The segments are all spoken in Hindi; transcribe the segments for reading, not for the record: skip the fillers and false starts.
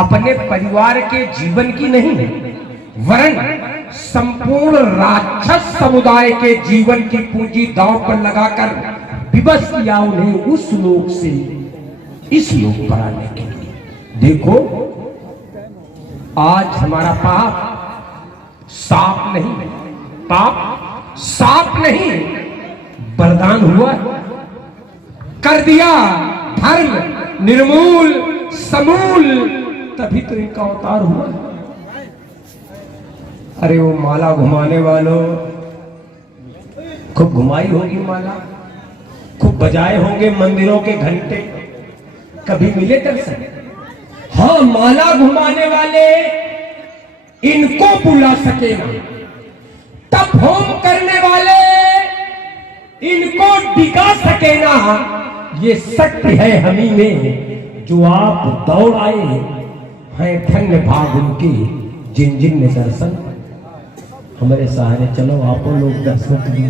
अपने परिवार के जीवन की नहीं वरन संपूर्ण राक्षस समुदाय के जीवन की पूंजी दांव पर लगाकर विवश किया उन्हें उस लोक से इस लोक पर आने के लिए। देखो, आज हमारा पाप साफ नहीं वरदान हुआ, कर दिया धर्म निर्मूल समूल, तभी तो इनका अवतार हुआ। अरे वो माला घुमाने वालों, खूब घुमाई होगी माला, खूब बजाए होंगे मंदिरों के घंटे, कभी मिले दर्शन? हाँ, माला घुमाने वाले इनको बुला सकेगा, तप होम करने वाले इनको डिगा सकेगा। ये शक्ति है हमी में जो आप दौड़ आए हैं, धन्य भाग उनके जिन जिन ने दर्शन हमारे सहारे। चलो आपो लोग दर्शन करिए।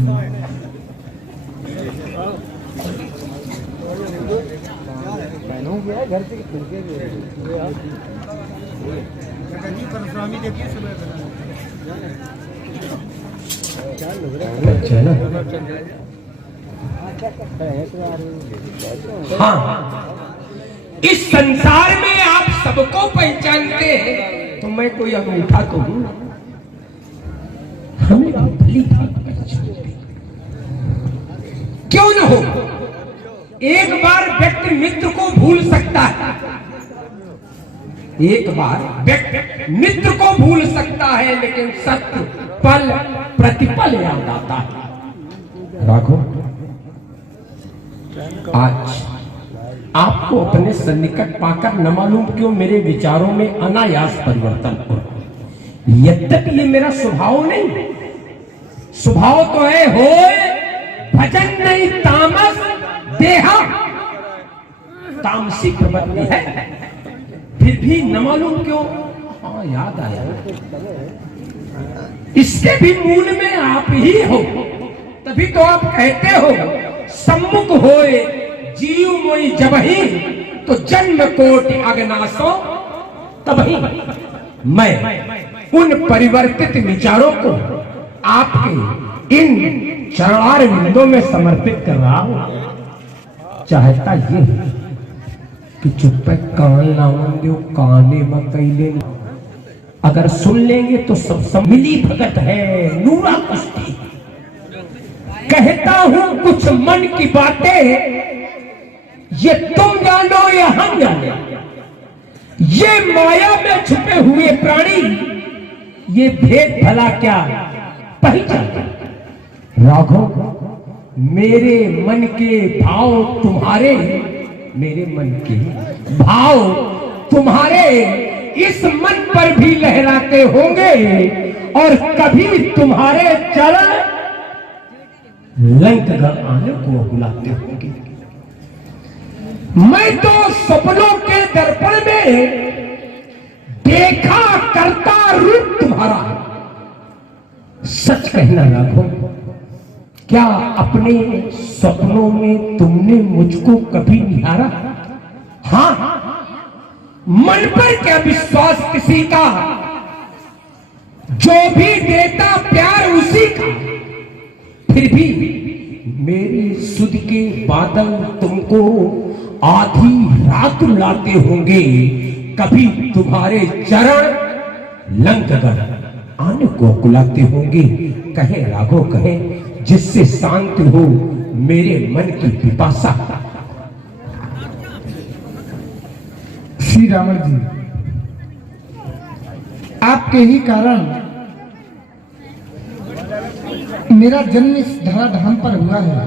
हाँ, इस संसार में आप सबको पहचानते हैं, तो मैं कोई अनूठा तो हूं, हमें भली भांति पहचानते क्यों न हो। एक बार व्यक्ति मित्र को भूल सकता है, एक बार व्यक्ति मित्र को भूल सकता है, लेकिन सत्य पल प्रतिपल याद आता है। राघो, आज आपको अपने सन्निकट पाकर न मालूम क्यों मेरे विचारों में अनायास परिवर्तन हो। यद्यपि ये मेरा स्वभाव नहीं, स्वभाव तो है होए भजन नहीं तामस देहा, तामसी प्रवृत्ति है, फिर भी न मालूम क्यों हाँ याद आया, इसके भी मूल में आप ही हो। तभी तो आप कहते हो सम्मुख होए जीव मोई जबही, तो जन्म कोटि अगनासो तबही। मैं उन परिवर्तित विचारों को आपके इन चरणार विंदों में समर्पित कर रहा हूं। चाहता ये कि चुप पे कान लावन दो, काने मकैले, अगर सुन लेंगे तो सब मिली भगत है नूरा कुश्ती। कहता हूं कुछ मन की बातें, ये तुम जानो या हम जाने, ये माया में छुपे हुए प्राणी ये भेद भला क्या पहचान। राघव, मेरे मन के भाव तुम्हारे, मेरे मन के भाव तुम्हारे इस मन पर भी लहराते होंगे, और कभी तुम्हारे चरण लंकगढ़ आने को बुलाते होंगे। मैं तो सपनों के दर्पण में देखा करता रूप तुम्हारा। सच कहना राघव, क्या अपने सपनों में तुमने मुझको कभी निहारा? हाँ, मन पर क्या विश्वास किसी का, जो भी देता प्यार उसी का। फिर भी मेरी सुध के बादल तुमको आधी रात रुलाते होंगे, कभी तुम्हारे चरण लंकगढ़ आने को बुलाते होंगे। कहे राघव, कहे जिससे शांत हो मेरे मन की पिपासा। श्री रावण जी, आपके ही कारण मेरा जन्म इस धराधाम पर हुआ है,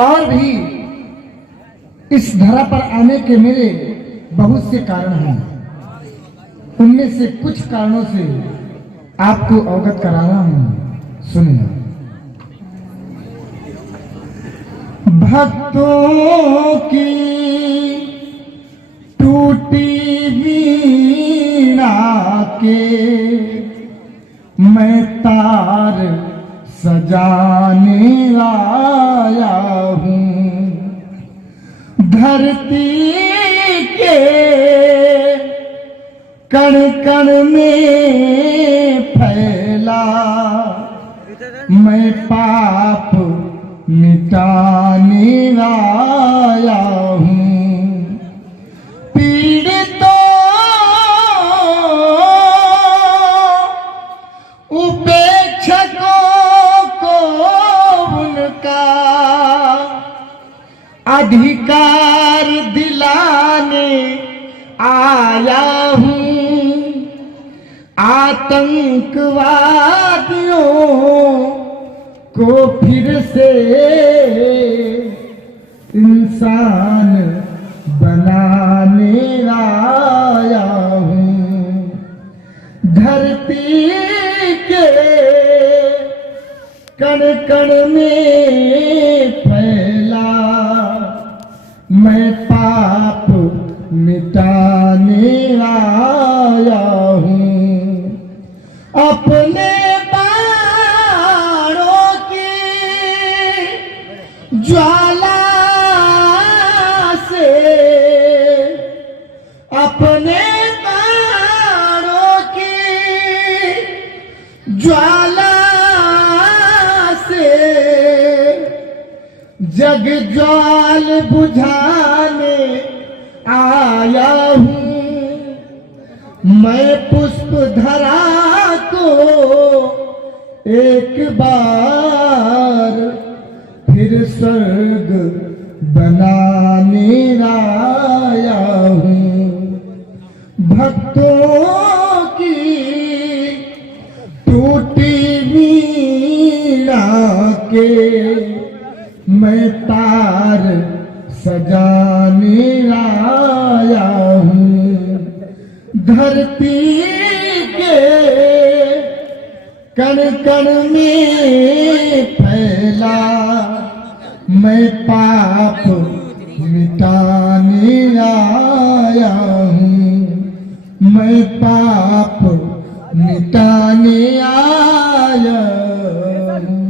और भी इस धरा पर आने के मेरे बहुत से कारण हैं। उनमें से कुछ कारणों से आपको अवगत करा रहा हूं, सुनिए। भक्तों की टूटी वीणा के मैं तार सजाने आया हूँ, धरती के कण कण में फैला मैं पाप मिटाने आया हूँ। पीड़ितों उपेक्षकों को उनका अधिकार दिलाने आया हूँ। आतंकवादियों को फिर से इंसान बनाने आया हूँ। धरती के कण कण में फैला मैं पाप मिटाने आया हूँ। अपने बाणों की ज्वाला से, अपने बाणों की ज्वाला से जग ज्वाल बुझाने आया हूँ। मैं पुष्प धरा को एक बार फिर स्वर्ग बनाने आया हूँ। भक्तों की टूटी वीणा के मैं तार सजाने आया हूँ। धरती के कण कण में फैला मैं पाप मिटाने आया हूँ। मैं पाप मिटाने आया हूँ।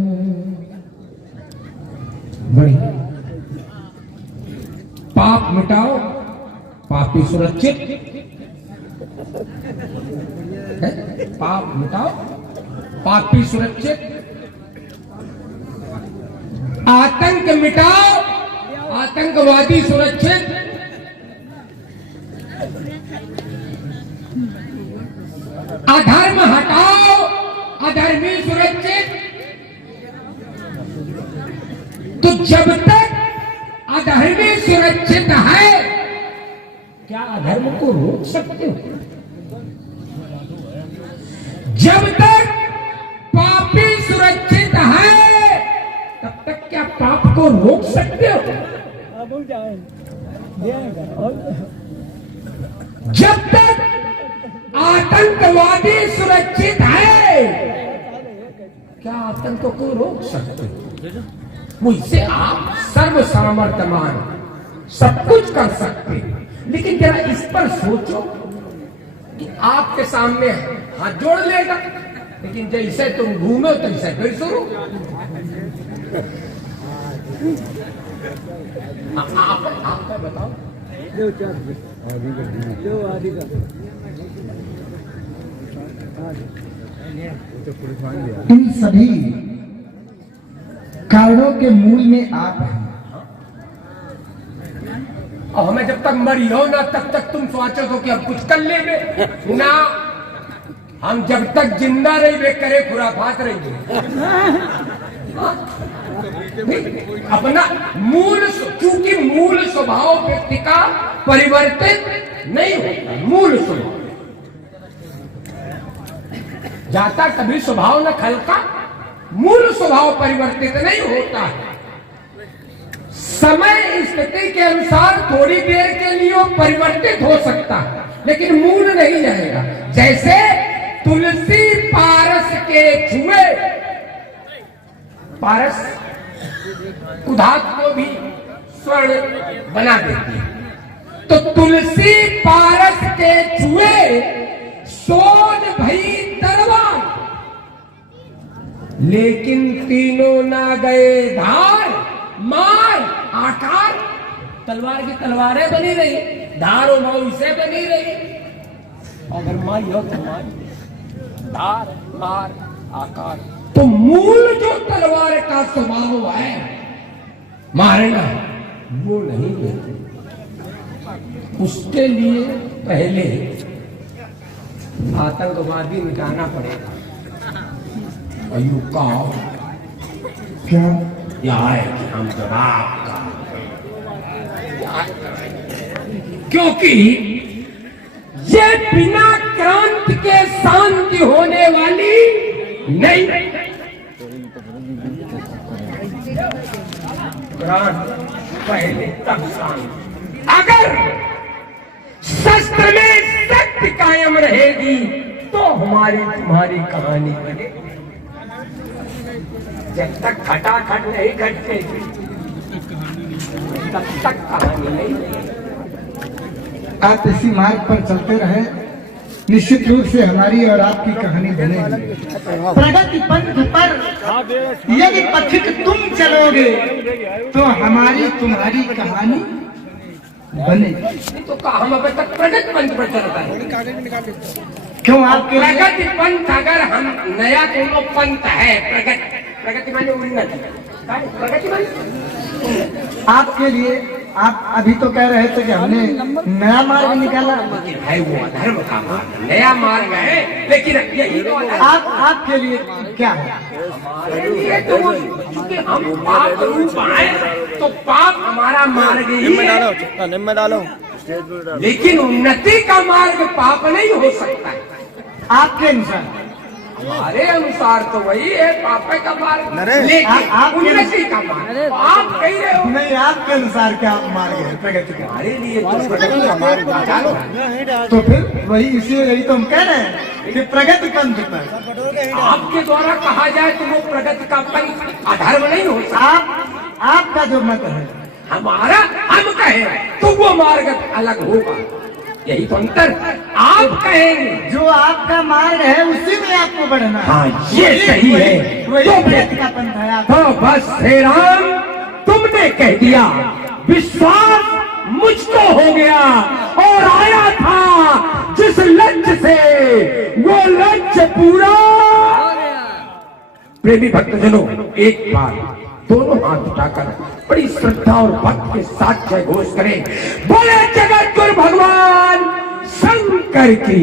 पाप मिटाओ, पापी सुरक्षित है? पाप मिटाओ, पापी सुरक्षित। आतंक मिटाओ, आतंकवादी सुरक्षित। अधर्म हटाओ, अधर्मी सुरक्षित। तो जब तक अधर्मी सुरक्षित है, क्या अधर्म को रोक सकते हो? जब तक पापी सुरक्षित है, तब तक क्या पाप को रोक सकते हो? जब तक आतंकवादी सुरक्षित है, क्या आतंक को रोक सकते हो? मुझसे आप सर्व सामर्थ्यमान, सब कुछ कर सकते हैं, लेकिन जरा इस पर सोचो कि आपके सामने हाथ जोड़ लेगा, लेकिन जैसे तुम घूमो तैसे फिर शुरू। आप बताओ। इन सभी कारणों के मूल में आप हैं। और हमें जब तक मरी हो ना, तब तक तुम सोचो तो कि हम कुछ कर ले ना। हम जब तक जिंदा रही वे करे खुराफात रहेंगे। अपना मूल, क्योंकि मूल स्वभाव व्यक्ति का परिवर्तित नहीं होता। मूल स्वभाव जाता कभी स्वभाव न खलता, मूल स्वभाव परिवर्तित नहीं होता है। समय स्थिति के अनुसार थोड़ी देर के लिए वो परिवर्तित हो सकता है, लेकिन मूल नहीं जाएगा। जैसे तुलसी पारस के छुए, पारस उधात को भी स्वर्ण बना देती है, तो तुलसी पारस के छुए सोन भई तलवार, लेकिन तीनों ना गए धार मार आकार। तलवार की तलवारें बनी रही, धार और भाव से बनी रही। अगर मारी हो तो मारी, धार मार आकार। तो मूल जो तलवार का स्वभाव है मारना, वो नहीं लेते। उसके लिए पहले आतंकवादी मिटाना पड़ेगा। अयुका क्या यह है कि हम जवाब का, क्योंकि ये बिना क्रांति के शांति होने वाली नहीं। क्रांति पहले तब शांति। अगर शस्त्र में शक्ति कायम रहेगी तो हमारी तुम्हारी कहानी बनेगी। जब तक खटाखट नहीं घटते तब तक कहानी नहीं। आप इसी मार्ग पर चलते रहे, निश्चित रूप से हमारी और आपकी कहानी बनेगी। प्रगति पंथ पर यदि पथिक तुम चलोगे तो हमारी तुम्हारी कहानी बनेगी। तो कहा हम अभी तक प्रगति पंथ पर चलता है। क्यों आपके लिए प्रगति पंथ अगर हम नया कोनो पंथ है, प्रगति प्रगति माने उन्नति, प्रगति माने आपके लिए आप अभी तो कह रहे थे कि हमने नया मार्ग निकाला है, वो अधर्म का मार्ग नया मार्ग है, लेकिन यही तो आपके लिए क्या है? हमारे लिए तो चूंकि हम पाप रूप हैं तो पाप हमारा मार्ग ही है, निम्न डालो। लेकिन उन्नति का मार्ग पाप नहीं हो सकता है। आपके अनुसार हमारे अनुसार तो वही है पाप का मार्ग, लेकिन आप उन्नति का मार्ग आप कह रहे हो। नहीं, आपके अनुसार क्या मार्ग है प्रगति का? हमारे लिए तो प्रगति का मार्ग निकालो। तो फिर वही इसी यही तो हम कह रहे हैं कि प्रगति पंथ पर आपके द्वारा कहा जाए तो वो प्रगति का पंथ अधर्म नहीं हो सकता। आपका जो मत है, हमारा हम कहें तो वो मार्ग अलग होगा, यही तो अंतर। आप कहेंगे जो आपका मार्ग है उसी में आपको बढ़ना है। हाँ, ये सही है। वही तो प्रगति का पंथ है आप। तो बस हे राम, तुमने कह दिया, विश्वास मुझको हो गया और आया था जिस लक्ष्य से वो लक्ष्य पूरा। प्रेमी भक्तजनों, एक बार दोनों हाथ उठाकर बड़ी श्रद्धा और भक्ति के साथ जय घोष करें, बोले जगत गुरु भगवान शंकर की।